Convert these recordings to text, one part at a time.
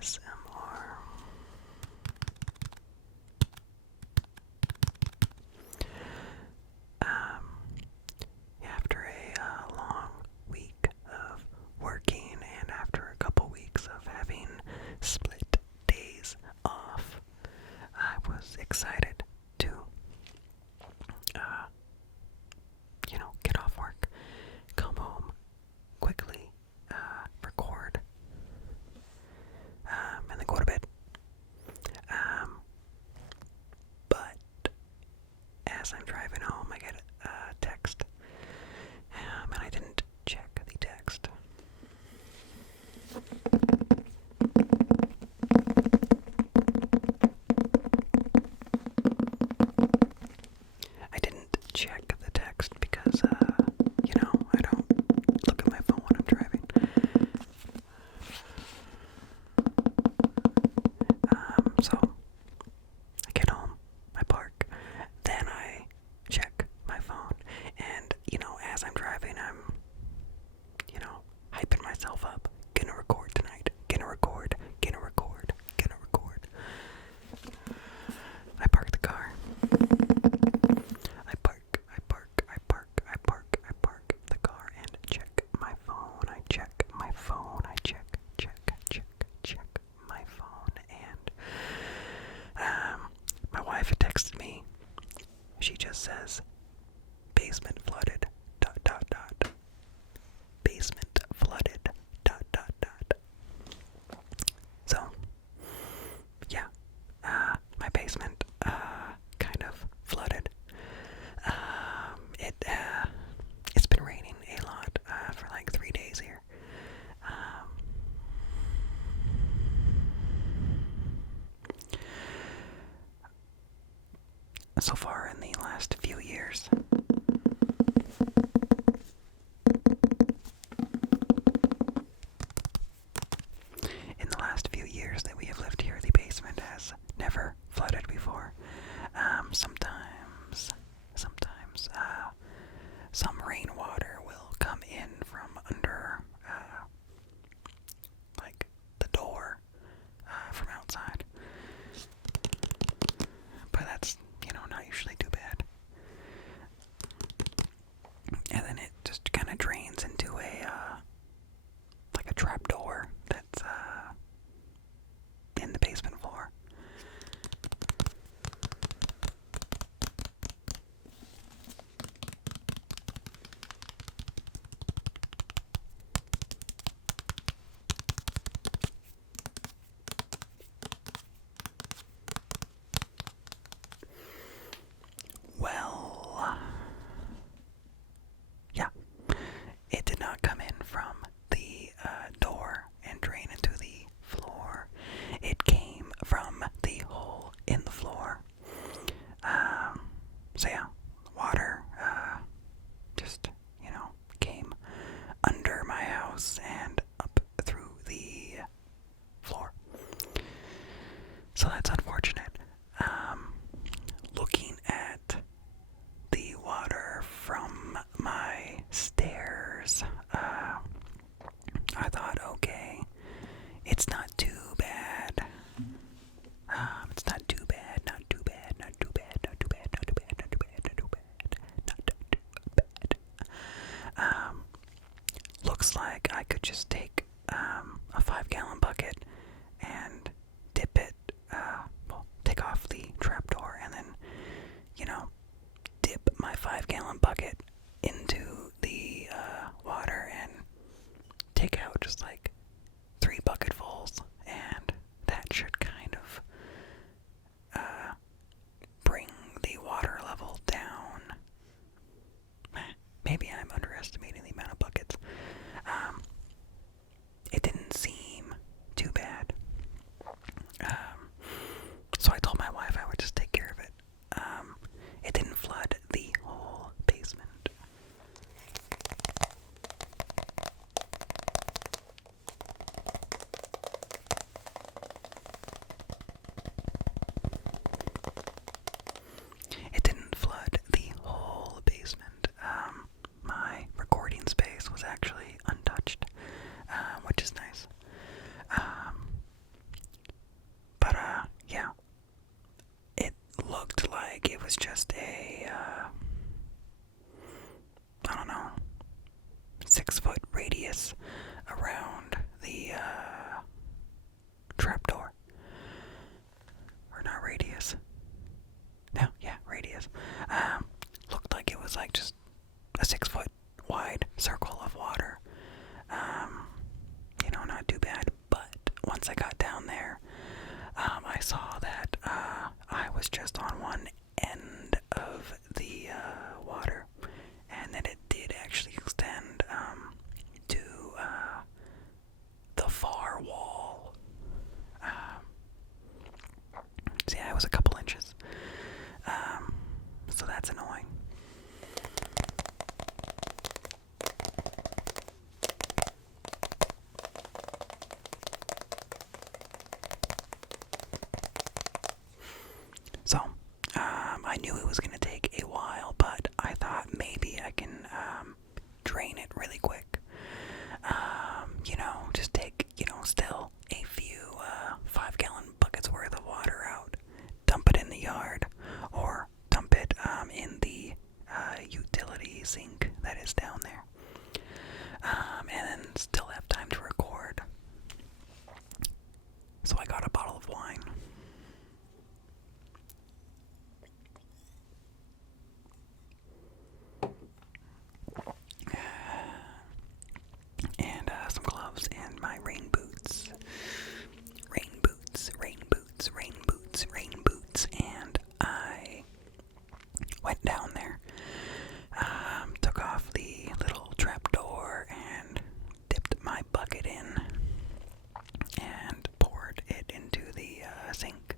ASMR. After a long week of working and after a couple weeks of having split days off, I was excited to, get off work, come home, quickly record, and then go to bed. But as I'm driving home, I get a text, and I didn't check the text. I didn't check the text because, I don't look at my phone when I'm driving. So I get home, I park, then I check my phone, and, as I'm driving, I'm, hyping myself up. Gonna record tonight. Gonna record. Gonna record. Gonna record. I park the car. I park the car and check my phone. I check my phone. I check my phone. And my wife had texted me. She just says, basement flooded, ... Basement flooded, ... So, yeah, my basement, kind of flooded. It's been raining a lot, for like 3 days here. So far in the last few years. In the last few years that we have lived here, the basement has never flooded before. Sometimes, some rainwater will come in from under, like, the door, from outside. But that's, not usually too bad. our wall. So yeah, it was a couple inches. So that's annoying. So, I knew it was going to take a while, but I thought maybe I can drain it really quick. Just take, still a few 5-gallon buckets worth of water out, dump it in the yard, or dump it in the utility sink that is down there. And then still have time to record. So I got a bottle of wine. And some gloves and my rain boots. Rain boots, rain boots, rain boots, rain boots. And I went down there, took off the little trap door and dipped my bucket in and poured it into the sink.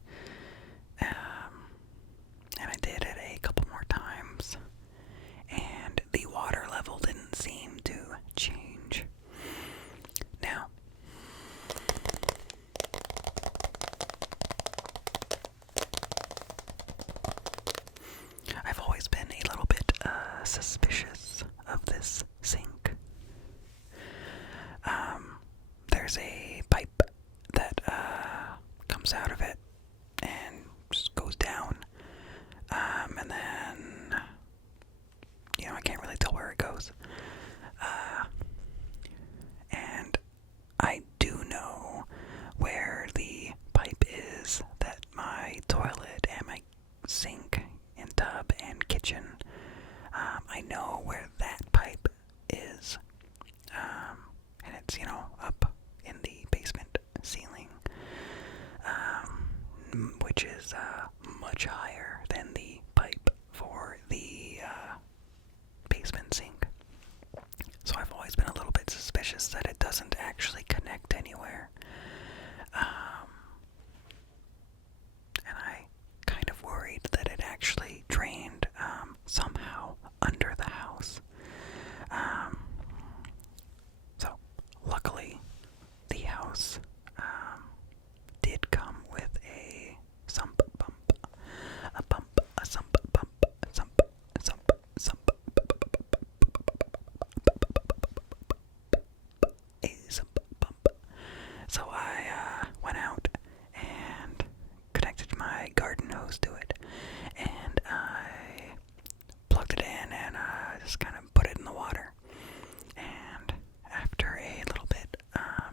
And I did it a couple more times, and the water level didn't seem to change. Now, I've always been a little bit suspicious of this sink. There's a pipe that comes out of it and just goes down. And then, I can't really tell where it goes. And I do know where the pipe is that my toilet and my sink and tub and kitchen, I know where that pipe is. And it's, up in the basement ceiling, which is much higher than the pipe for the basement sink. So I've always been a little bit suspicious that it doesn't actually connect anywhere. And I kind of worried that it actually drained somehow under the house. So luckily the house did come with a sump pump. A pump, a sump pump, sump, sump, sump, a sump pump. So I went out and connected my garden hose to it, and I plugged it in and just kind of put it in the water. And after a little bit,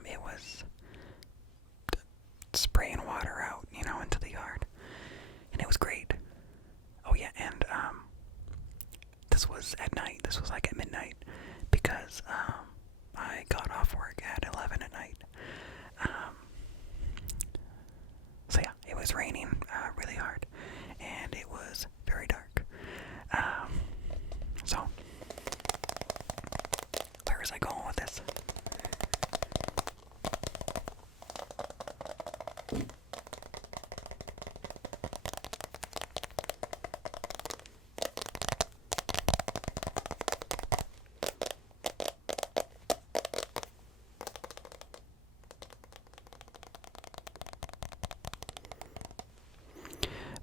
it was spraying water out, into the yard, and it was great. Oh yeah, and this was at night. This was like at midnight, because I got off work at 11 at night. So yeah, it was raining really hard, and it was very dark. So where was I going with this?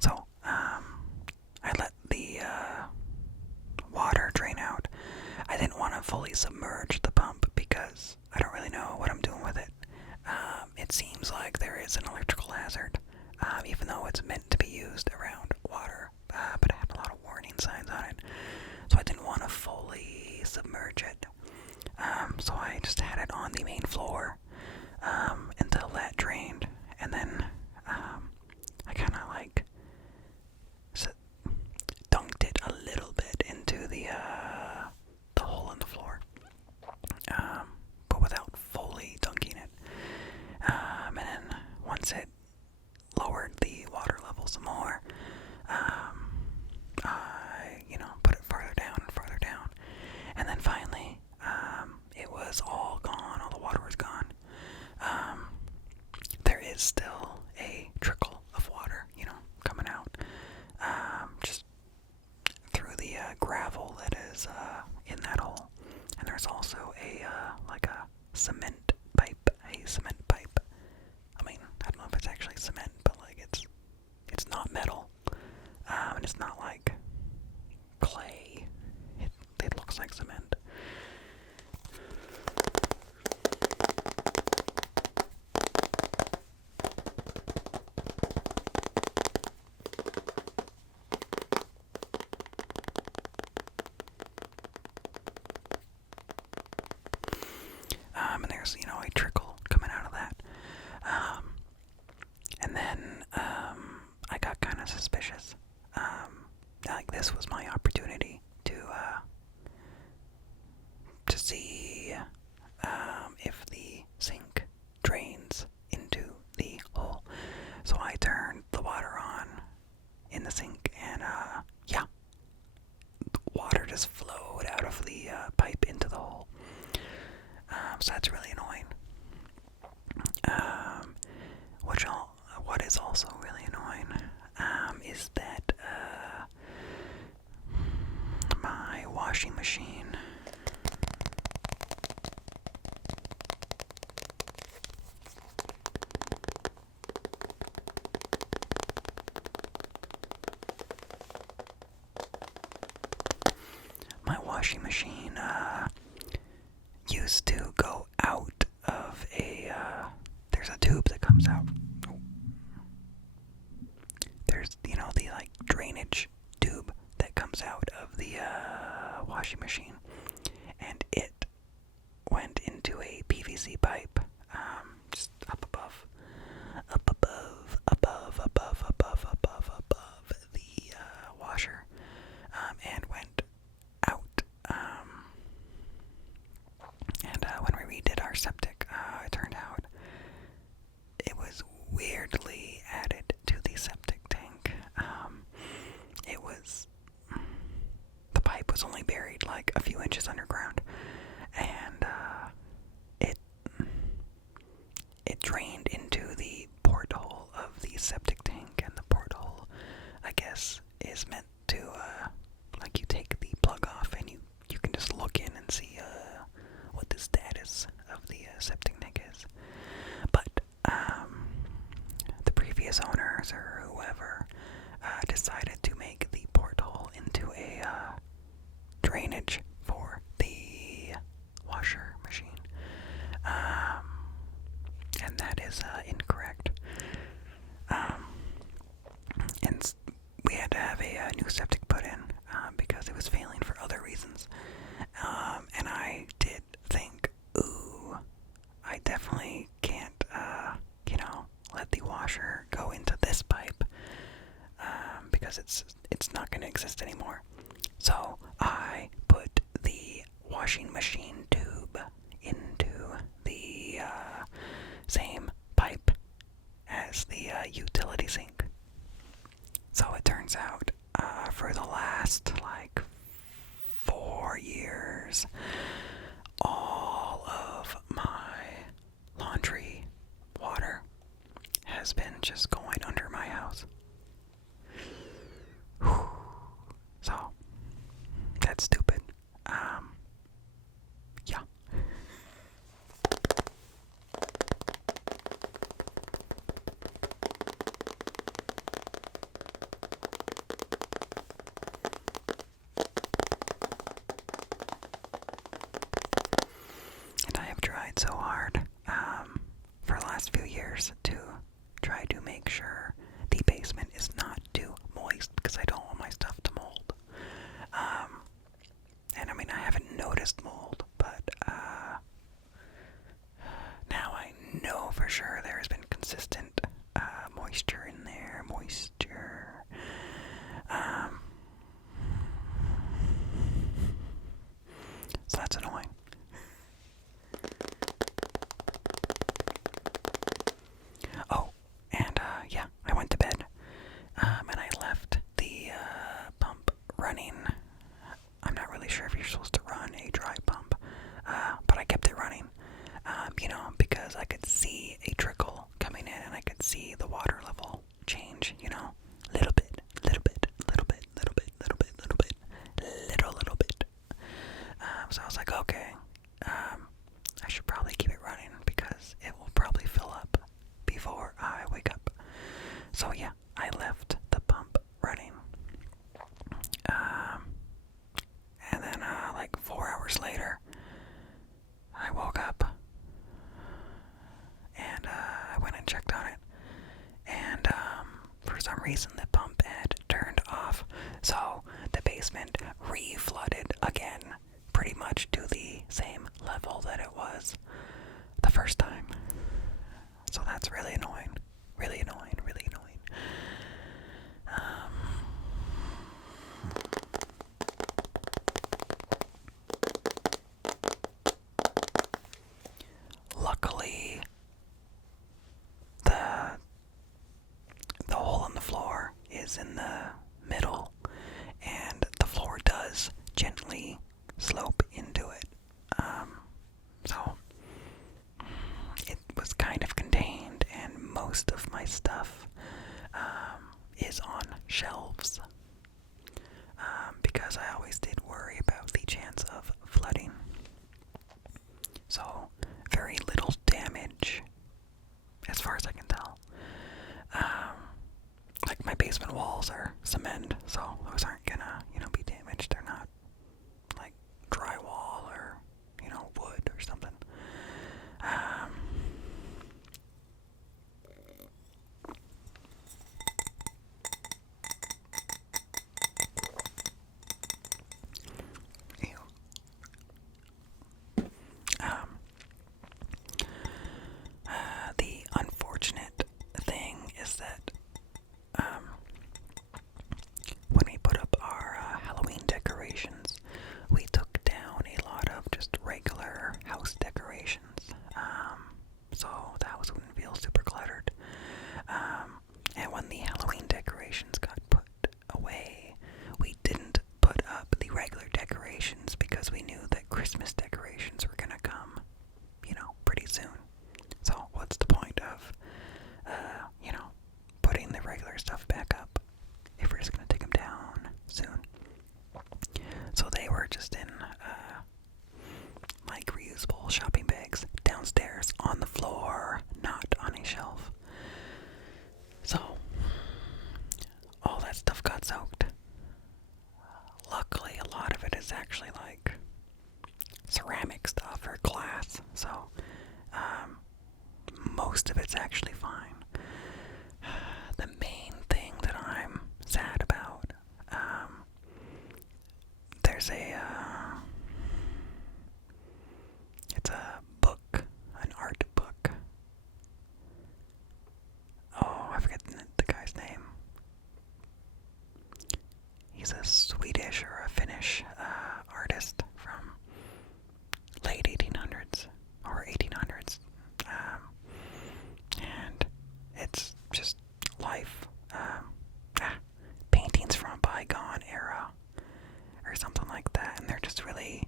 So, I let the water drain out. I didn't want to fully submerge the pump because I don't really know what I'm doing with it. It seems like there is an electrical hazard, even though it's meant to be used around water, but it had a lot of warning signs on it. So I didn't want to fully submerge it. So I just had it on the main floor until that drained, and then I kind of dunked it a little bit into the hole in the floor, but without fully dunking it. And then once it lowered the water level some more, I put it farther down and farther down, and then finally it was all gone. All the water was gone. is still a trickle of water, coming out, just through the gravel that is in that hole. And there's also like a cement pipe, I mean, I don't know if it's actually cement, but like it's not metal, and it's not like clay. It looks like cement. And there's, a trickle coming out of that. And then, I got kind of suspicious. Like, this was my opportunity to see, if the sink drains into the hole. So I turned the water on in the sink, and, yeah, water just flowed out of the pipe into the hole. So that's really annoying. What is also really annoying is that my washing machine used to go out of there's a tube that comes out. There's, the like drainage tube that comes out of the washing machine, and it went into a PVC pipe, just up above the washer, and went out. And when we redid our septic, it turned out it was weirdly added to the septic tank. The pipe was only buried like a few inches underground, and it drained into the porthole of the septic tank, and the porthole, I guess, is meant to, like, you take the plug off and you can just look in and see what the status of the septic tank is. But the previous owners or whoever decided to make the porthole into a drainage for the washer machine. And that is incorrect. And we had to have a new septic put in because it was failing for other reasons. And I did think, ooh, I definitely can't, let the washer go into this pipe because it's not going to exist anymore. So I put the washing machine tube into the same pipe as the utility sink. So it turns out, for the last, 4 years, all of my laundry water has been just going under my house. Whew. So, that's stupid. Yeah. And I have tried so hard for the last few years to try to make sure the basement is not too moist because I don't want my stuff to mold. And I mean, I haven't noticed mold, but now I know for sure there has been consistent moisture in there. So that's annoying. Oh, and yeah, I went to bed, and I left the checked on it, and for some reason the pump had turned off, so the basement re-flooded again, pretty much to the same level that it was the first time. So that's really annoying. Really annoying, really annoying. Luckily, the hole in the floor is in the middle, and the floor does gently slope into it. So it was kind of contained, and most of my stuff is on shelves, because I always did worry about the chance of flooding. So very little damage, as far as I can tell. Like my basement walls are cement, so those aren't gonna, be damaged. They're not like drywall or, wood or something. The unfortunate thing is that when we put up our Halloween decorations, we took down a lot of just regular house decorations. So the house wouldn't feel super cluttered. And when the Halloween decorations got put away, we didn't put up the regular decorations because we knew that Christmas decorations were gonna come, pretty soon. So what's the point of, putting the regular stuff back up if we're just gonna take them down soon? So they were just in, like reusable shopping bags downstairs on the floor, not on a shelf. So all that stuff got soaked. Luckily, a lot of it is actually like ceramic stuff or glass, so most of it's actually fine. The main thing that I'm sad about, there's it's a book, an art book. Oh, I forget the guy's name. He's a Swedish or a Finnish artist from late 1800s or 1800s. And it's just life. Paintings from a bygone era or something like that, and they're just really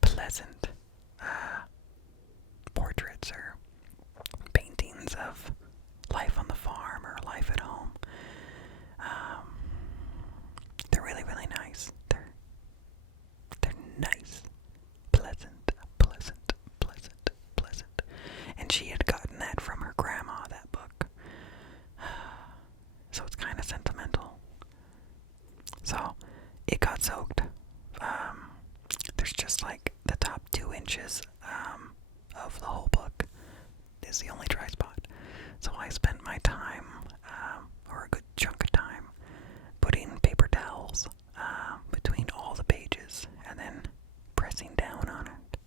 pleasant portraits or paintings of life on the farm or life at home. They're really, really nice. They're nice, pleasant, pleasant, pleasant, pleasant. And she had gotten that from her grandma, that book. So it's kind of sentimental. So it got soaked. There's just like the top 2 inches of the whole book is the only dry spot. So I spent my time, or a good chunk of time, putting paper towels between all the pages and then pressing down on it,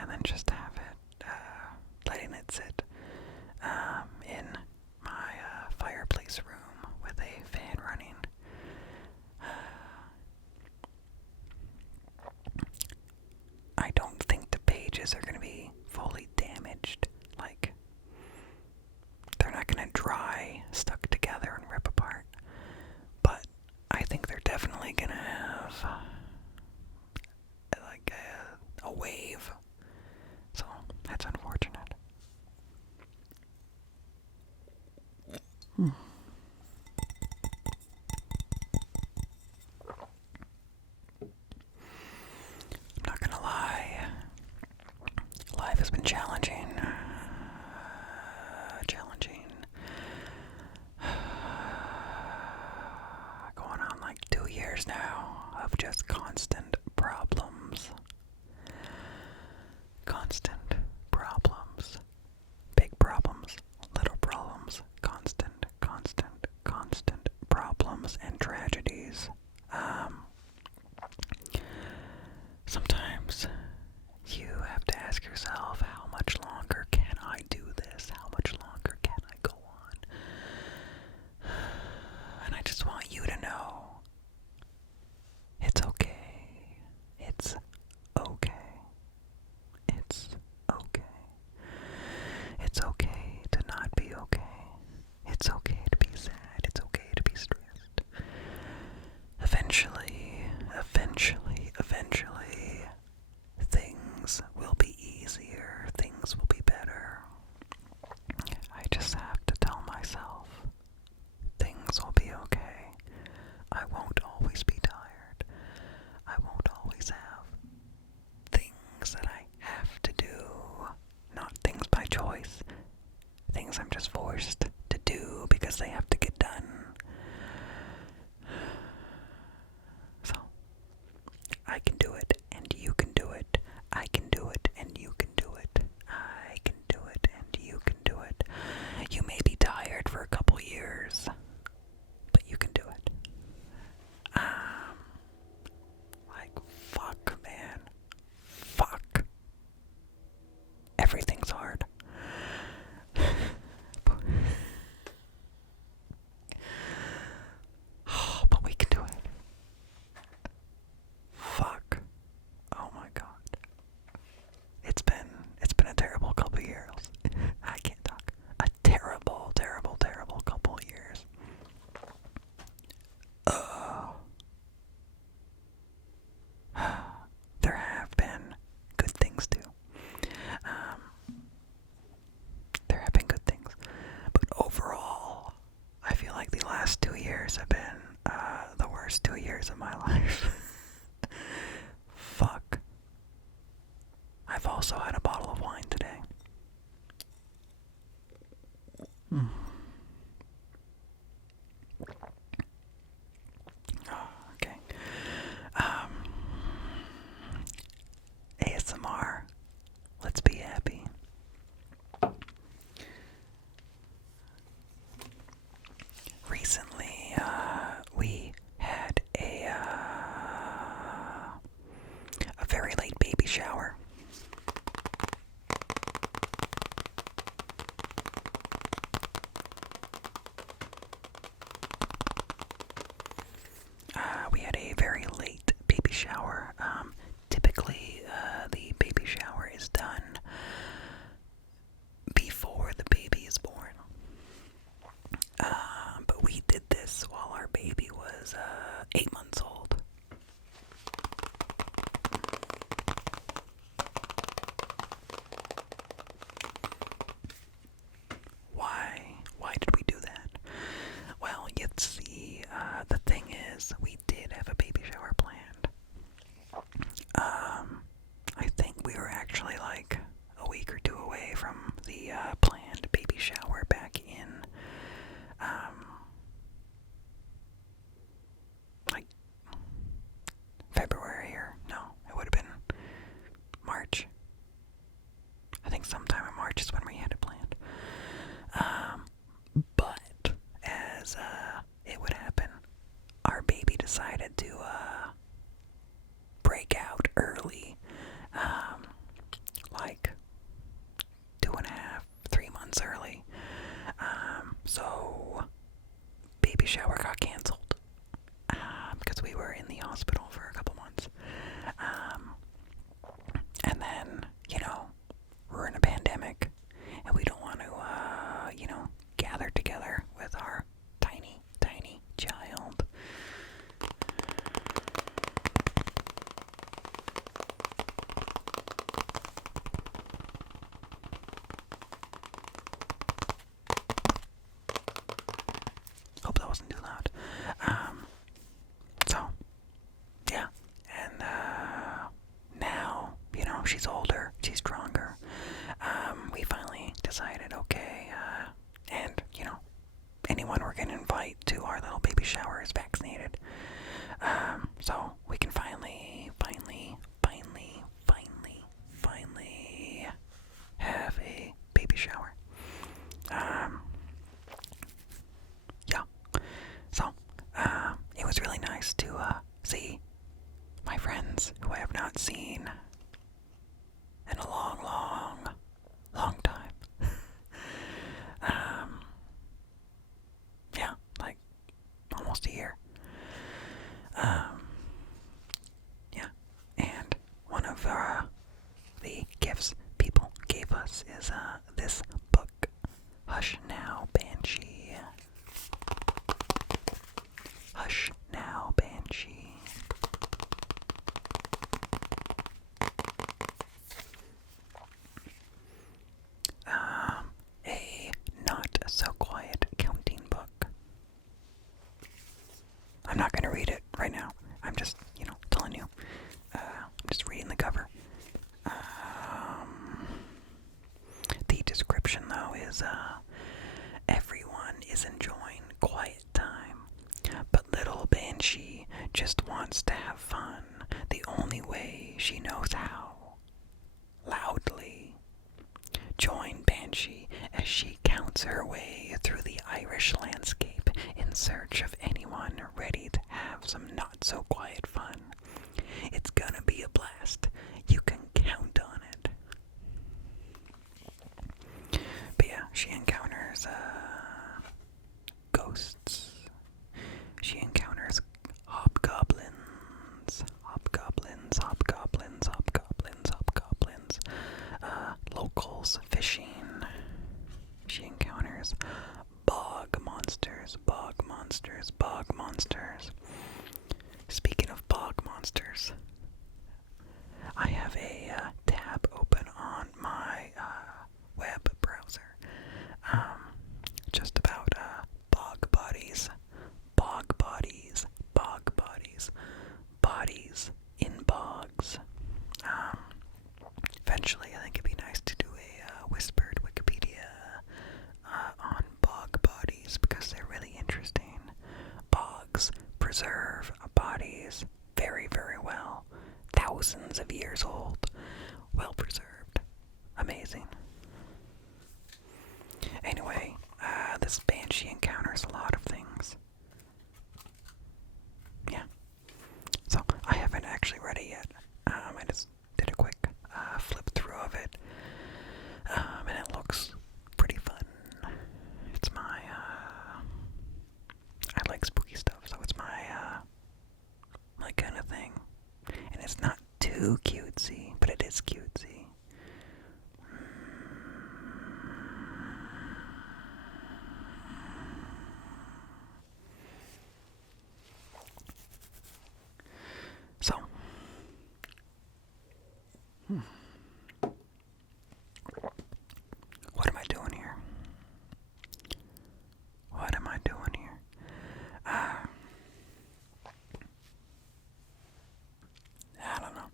and then just have it, letting it sit in my fireplace room with a fan running. I don't think the pages are going to be fully damaged. Like, they're not going to dry, stuck together, and rip apart. But I think they're definitely going to have like a wave. So that's unfortunate. I'm not gonna lie, life has been challenging. Going on like 2 years now of just constant problems. Constant ask yourself, how much longer can I do this? How much longer can I go on? And I just want you to know, it's okay. It's okay. It's okay. It's okay to not be okay. It's okay to be sad. It's okay to be stressed. Eventually, things will be easier. Things will be better. I just have to tell myself, things will be okay. I won't always be tired. I won't always have things that I have to do. Not things by choice. Things I'm just forced to do because they have to get done. So, I can do it, and you can do it. I can do it, and you can do it. I can do it, and you can do it. You may be tired for a couple years, but you can do it. Like, fuck, man. Fuck. Everything's hard. But we can do it. Fuck. Oh my god. It's been a terrible couple years. I can't talk. A terrible couple years. There have been good things too. There have been good things. But overall, I feel like the last 2 years have been the worst 2 years of my life. Fuck. I've also had a bottle of wine today. Okay. ASMR. Let's be happy. Recently, we had a very late baby shower. We had a very late baby shower. Typically, the baby shower is done before the baby is born. But we did this while our baby was 8 months old. Why did we do that? Well, you see, the thing is, we did have a baby shower planned. I think we were actually like a week or two away from the planned baby shower back in like February, or no, it would have been March. I think sometime in March is when we had it planned. But as it would happen, our baby decided to break out early, like 2.5, 3 months early. So baby shower got canceled because we were in the hospital for a couple months. And then, we're in a pandemic, and we don't want to, gather together with our tiny child. us is this book, Hush Now, Banshee. Hush Now, Banshee. A not-so-quiet counting book. I'm not going to read it right now. I'm just, telling you. I'm just reading the cover. The description, though, is everyone is enjoying quiet time, but little Banshee just wants to have fun the only way she knows how. Loudly. Join Banshee as she counts her way through the Irish landscape in search of anyone ready to have some not-so-quiet fun. It's gonna be a blast. You can count on it. But yeah, she encounters ghosts. She encounters hobgoblins. Locals fishing. She encounters bog monsters. Speaking of bog monsters, I have a tab open on my web browser, just about bog bodies, bodies in bogs. Eventually, I think it'd be nice to do a whispered Wikipedia on bog bodies because they're really interesting. Bogs preserve bodies very, very well. Thousands of years old. Well preserved. Amazing. Anyway, this Banshee encounters a lot of things. Yeah. So, I haven't actually read it yet. I just did a quick flip through of it. And it looks pretty fun. It's my, I like spooky stuff, so it's my kind of thing. And it's not too cutesy, but it is cutesy. So, what am I doing here? I don't know.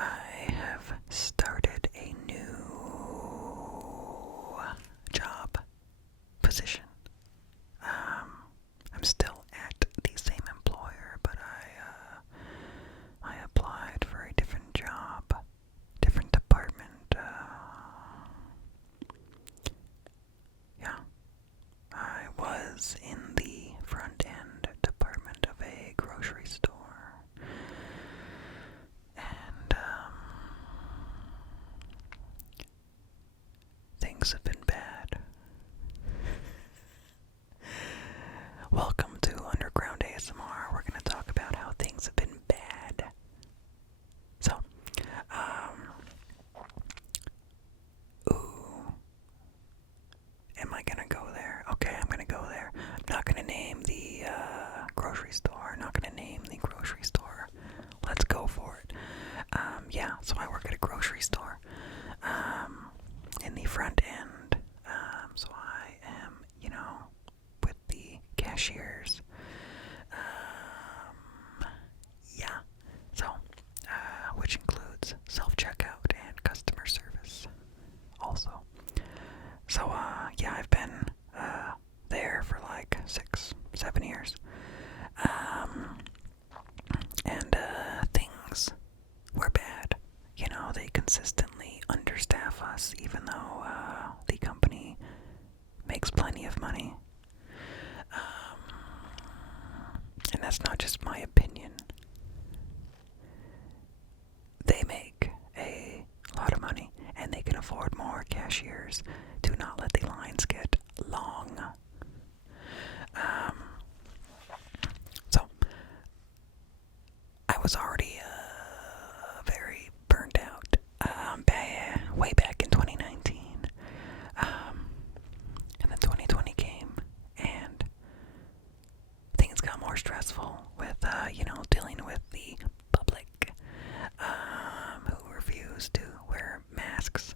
I have started a new job position. I'm still at the same employer, but I applied for a different job, different department. Yeah, I was in the front end department of a grocery store, and things have been bad. Welcome to Underground ASMR. We're going to talk about how things have been bad. So, am I going to go there? Okay, I'm going to go there. I'm not going to name the grocery store. Let's go for it. Yeah, so I work at a grocery store in the front end. So I am, with the cashiers. Yeah, so, which includes self-checkout and customer service also. So, yeah, I've been there for like 6-7 years. And things were bad. They consistently understaff us, even though the company makes plenty of money. And that's not just my opinion. drivers, do not let the lines get long. So, I was already very burnt out way back in 2019. And then 2020 came, and things got more stressful with, dealing with the public who refuse to wear masks,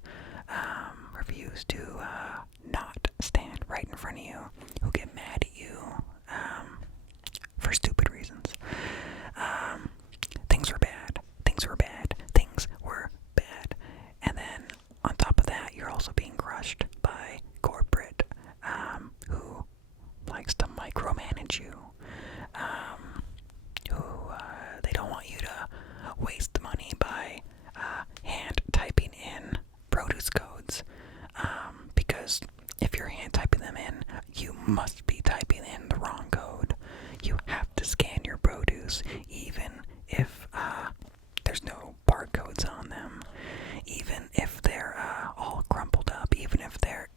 refuse to not stand right in front of you, who get mad at you for stupid reasons. Things were bad. And then on top of that, you're also being crushed by corporate who likes to micromanage you, who they don't want you to waste money by hand typing in produce codes, because if you're hand typing them in, you must be typing in the wrong code. You have to scan your produce, even if there's no barcodes on them, even if they're all crumpled up, even if they're,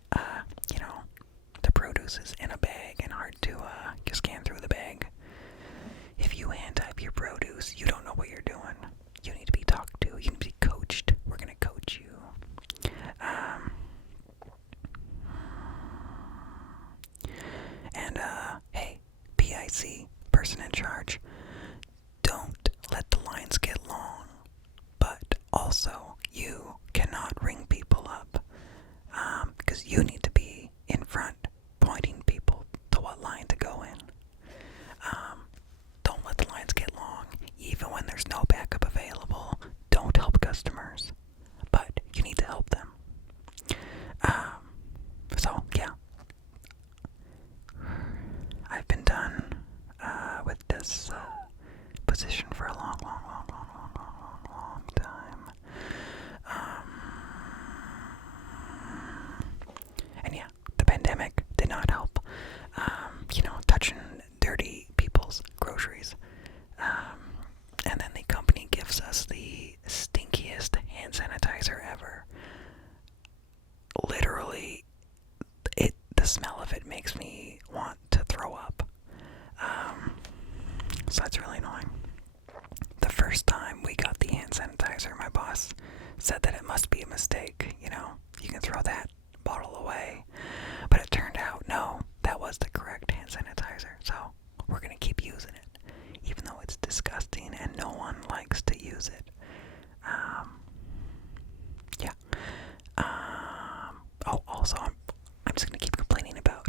the produce is in a bag and hard to scan through the bag. If you hand type your produce, you don't know what you're doing. You need to be talked to. You need to be coached. We're going to coach you. And, hey, PIC, person in charge, don't let the lines get long. But also, you cannot ring people up, because you need to be in front, pointing people to what line to go in. Don't let the lines get long, even when there's no backup available. Don't help customers, but you need to help them. So, yeah. I've been done with this position for a long time. And yeah, the pandemic did not help. Touching dirty people's groceries. And then the company gives us the stinkiest hand sanitizer ever. Literally, the smell of it makes me want to throw up. So that's really annoying. The first time we got the hand sanitizer, my boss said that it must be a mistake. You can throw that bottle away. But it turned out, no, that was the correct hand sanitizer. So we're going to keep using it, even though it's disgusting and no one likes to use it. Yeah. Oh, also, I'm just going to keep complaining about,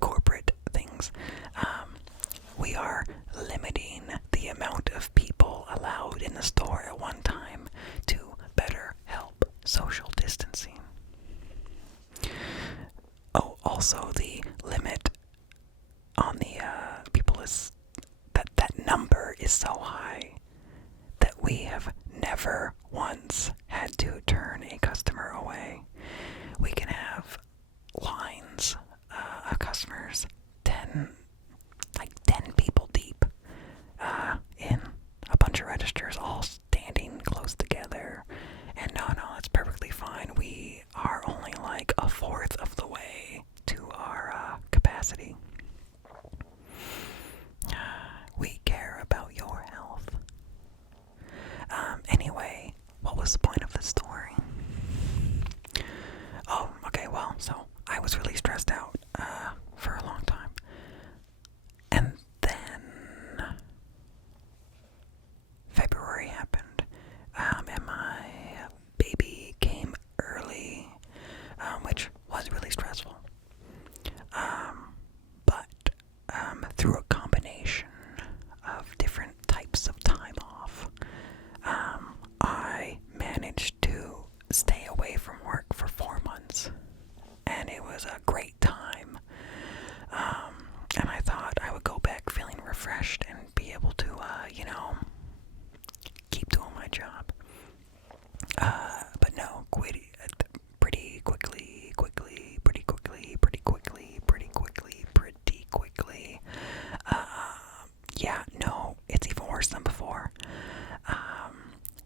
corporate things. We are limiting the amount of people allowed in the store at one time to better help social distancing. Oh, also the limit on the people is that number is so high that we have never once had to turn a customer away. We can have lines of customers, 10 people deep, in a bunch of registers, all standing close together. And no, it's perfectly fine. We are only like a fourth of the way to our capacity. We care about your health. Anyway, what was the point of this story? Oh, okay, well, so I was really stressed out for a long time. And then February happened, and my baby came early, which was really stressful. But through a combination of different types of time off, I managed to stay away from work for 4 months, and it was a great time. And I thought I would go back feeling refreshed and be able to, keep doing my job. But no, quit pretty quickly. Yeah, no, it's even worse than before.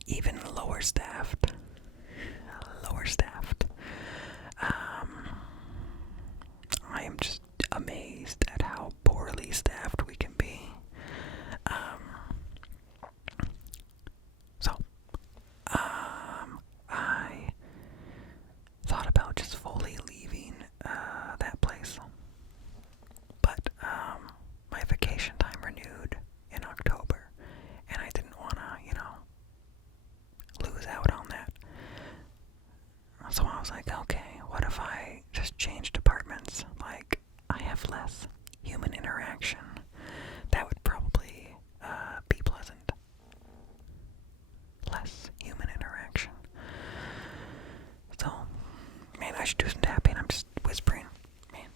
Even lower staffed. I should do some tapping. I'm just whispering. Man.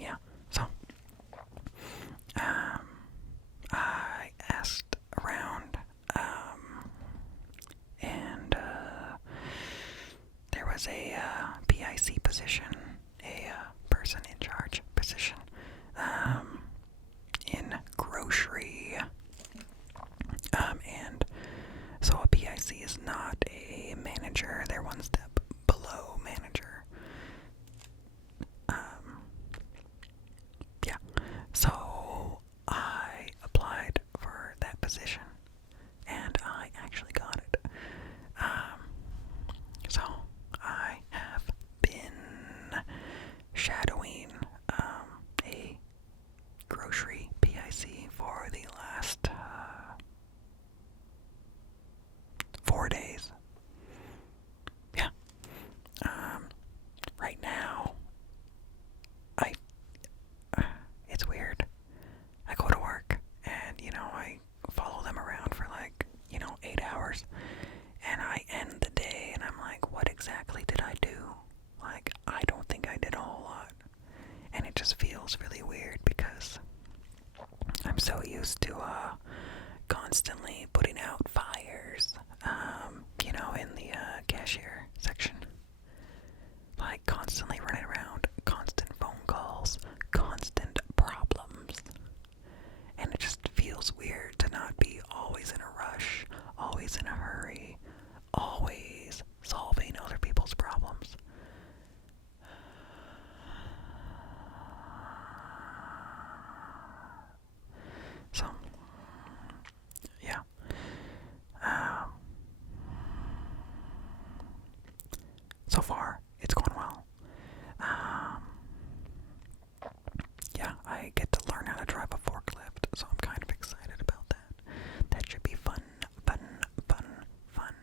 Yeah. So, I asked around, and there was a PIC position, a person in charge position, in grocery, and so a PIC is not a manager, they're one step below manager. Yeah, so I applied for that position, and I actually got it. So I have been shadowing a grocery PIC for the last 4 days. Yeah. Right now, I it's weird. I go to work and, I follow them around for 8 hours, and I end the day and I'm like, what exactly did I do? I don't think I did a whole lot. And it just feels really weird because I'm so used to constantly putting out fires, in the cashier section. Constantly running around, constant phone calls, constant problems. And it just feels weird to not be always in a rush, always in a hurry, always solving other people's problems. So, yeah. So far, it's going well. Yeah, I get to learn how to drive a forklift, so I'm kind of excited about that. That should be fun, fun, fun, fun,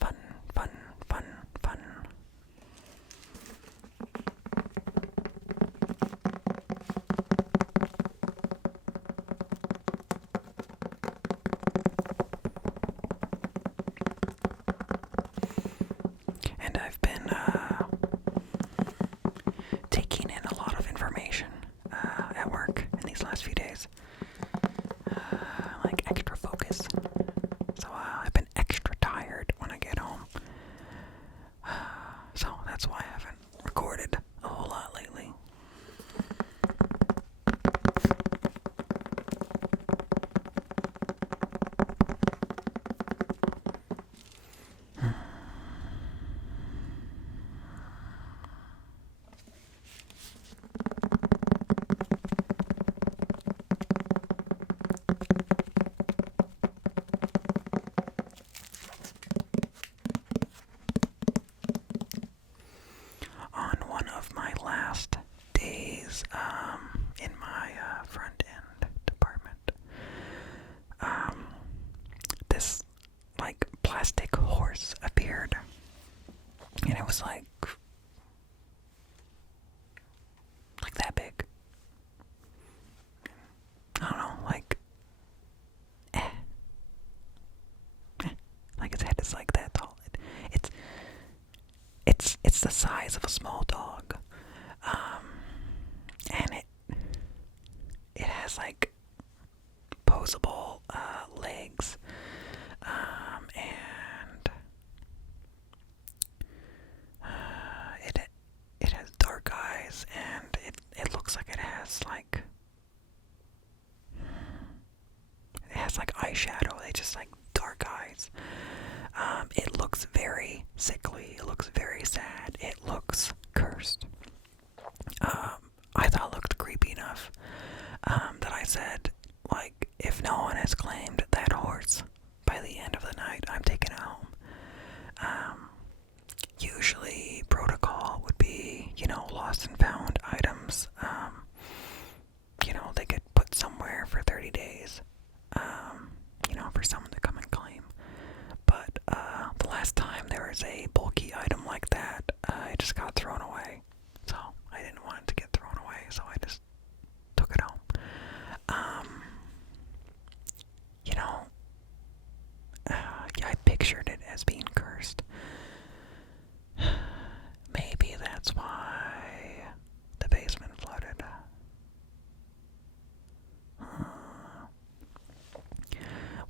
fun, fun, fun, fun. And I've been taking in a lot of information at work in these last few days. Extra focus. So I've been extra tired when I get home. So that's why I haven't recorded a whole lot lately. On one of my last days in my front end department, this plastic horse appeared, and it was like that big. I don't know, its head is like that tall. It's the size of a small dog, and it has posable legs, and it has dark eyes, and it looks like it has eyeshadow. They just dark eyes. It looks very sickly. It looks very sad. It looks cursed. I thought it looked creepy enough that I said, if no one has claimed that horse by the end of the night, I'm taking it home. Usually, protocol would be, lost and found items. They get put somewhere for 30 days, for someone to come and claim. there's a bulky item like that, it just got thrown away. So I didn't want it to get thrown away, so I just took it home. You know, yeah, I pictured it as being cursed. Maybe that's why the basement flooded.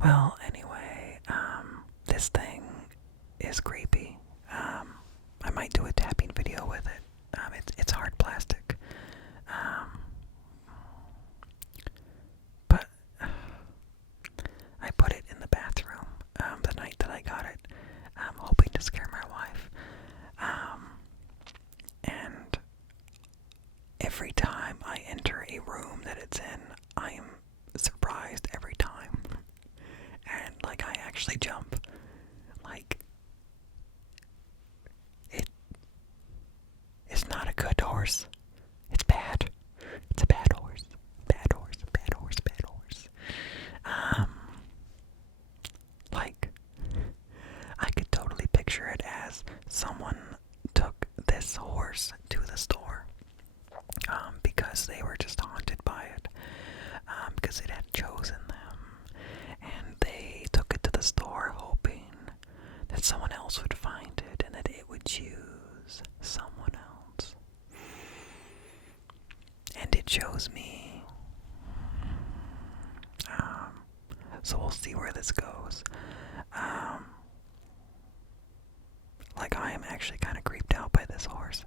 Well, anyway, this thing is creepy. I might do a tapping video with it. It's hard plastic. But I put it in the bathroom the night that I got it, hoping to scare my wife. And every time I enter a room that it's in, I am surprised every time. And like I actually jump. Like it's not a good horse. It's bad. It's a bad horse. Bad horse, bad horse, bad horse. Like I could totally picture it as someone took this horse to the store. Because they were just haunted by it. Because it had chosen them. And they took it to the store hoping that someone else would find it and that it would choose someone else. And it chose me. So we'll see where this goes. Like I am actually kind of creeped out by this horse.